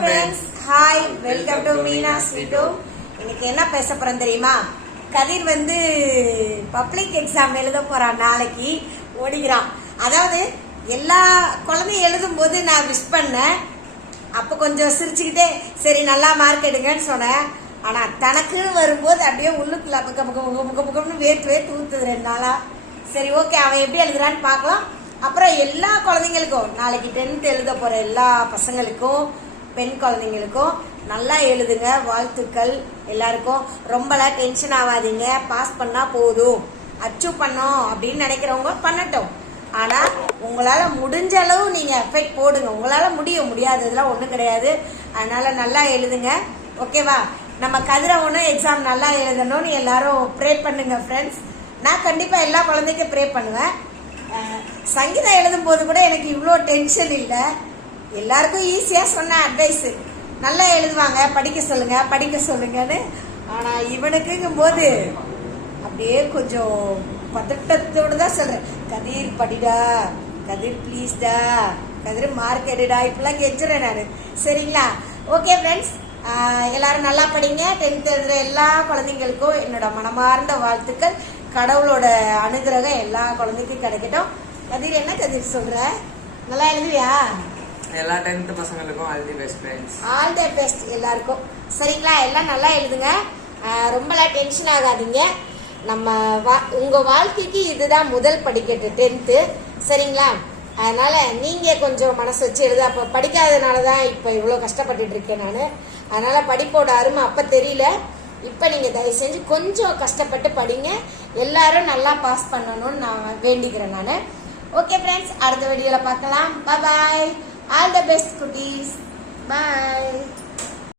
Friends, hi, welcome to Meena's video. இன்னைக்கு என்ன பேச போறோம் தெரியுமா? கதிர் வந்து பப்ளிக் எக்ஸாம் எழுத போறான், நாளைக்கு ஓடிக்கிறான். அதாவது எல்லா குழந்தையும் எழுதும் போது நான் விஷ் பண்ணேன். அப்போ கொஞ்சம் சிரிச்சுக்கிட்டே சரி நல்லா மார்க் எடுங்கன்னு சொன்னேன். ஆனா தனக்குன்னு வரும்போது அப்படியே உள்ளுக்குள்ள பக்கம் வேர்த்து ஊத்துது 2 நாளா. சரி, ஓகே, அவன் எப்படி எழுதுறான்னு பார்க்கலாம். அப்புறம் எல்லா குழந்தைங்களுக்கும், நாளைக்கு 10th எழுத போற எல்லா பசங்களுக்கும், பெண் குழந்தைங்களுக்கும் நல்லா எழுதுங்க, வாழ்த்துக்கள் எல்லாருக்கும். ரொம்பலாம் டென்ஷன் ஆகாதீங்க, பாஸ் பண்ணா போதும், அச்சீவ் பண்ணோம் அப்படின்னு நினைக்கிறவங்க பண்ணட்டும். ஆனா உங்களால முடிஞ்ச அளவு நீங்க எஃபெக்ட் போடுங்க. உங்களால முடியாததெல்லாம் ஒண்ணும் கிடையாது. அதனால நல்லா எழுதுங்க, ஓகேவா? நம்ம கதிரவனும் எக்ஸாம் நல்லா எழுதணும்னு எல்லாரும் ப்ரே பண்ணுங்க ஃப்ரெண்ட்ஸ். நான் கண்டிப்பா எல்லா குழந்தைக்கும் ப்ரே பண்ணுவேன். சங்கீதம் எழுதும் போது கூட எனக்கு இவ்வளோ டென்ஷன் இல்லை. எல்லாருக்கும் ஈஸியா சொன்ன அட்வைஸ், நல்லா எழுதுவாங்க, படிக்க சொல்லுங்கன்னு. ஆனா இவனுக்குங்கும் போது அப்படியே கொஞ்சம் பதட்டத்தோடு தான் சொல்றேன். கதிர் படிடா, கதிர் ப்ளீஸ்டா, கதிர் மார்க் எடுடா, இப்பெல்லாம் கெஞ்சுறேன் நான். சரிங்களா? ஓகே ஃப்ரெண்ட்ஸ், எல்லாரும் நல்லா படிங்க. 10th எழுதுற எல்லா குழந்தைங்களுக்கும் என்னோட மனமார்ந்த வாழ்த்துக்கள். கடவுளோட அனுகிரகம் எல்லா குழந்தைக்கும் கிடைக்கட்டும். கதிர், என்ன கதிர் சொல்ற? நல்லா எழுதுவியா? எல்லா 10th பசங்களுக்கும் all the best friends. All the best எல்லாருக்கும். சரிங்களா? எல்லாம் நல்லா எழுதுங்க, ரொம்பலாம் டென்ஷன் ஆகாதீங்க. நம்ம உங்க வாழ்க்கைக்கு இதுதான் முதல் படிக்கட்டு 10th. சரிங்களா? அதனால நீங்க கொஞ்சம் மனசு வச்சு எழுத. அப்போ படிக்காதனாலதான் இப்ப இவ்வளவு கஷ்டப்பட்டுட்டு இருக்கேன் நான். அதனால படிப்போட அருமை அப்ப தெரியல. இப்ப நீங்க தயவு செஞ்சு கொஞ்சம் கஷ்டப்பட்டு படிங்க. எல்லாரும் நல்லா பாஸ் பண்ணணும்னு நான் வேண்டிக்கிறேன் நான். ஓகே ஃப்ரெண்ட்ஸ், அடுத்த வீடியோல பார்க்கலாம். பாய், ஆல் தி பெஸ்ட் குட்டீஸ். பாய்.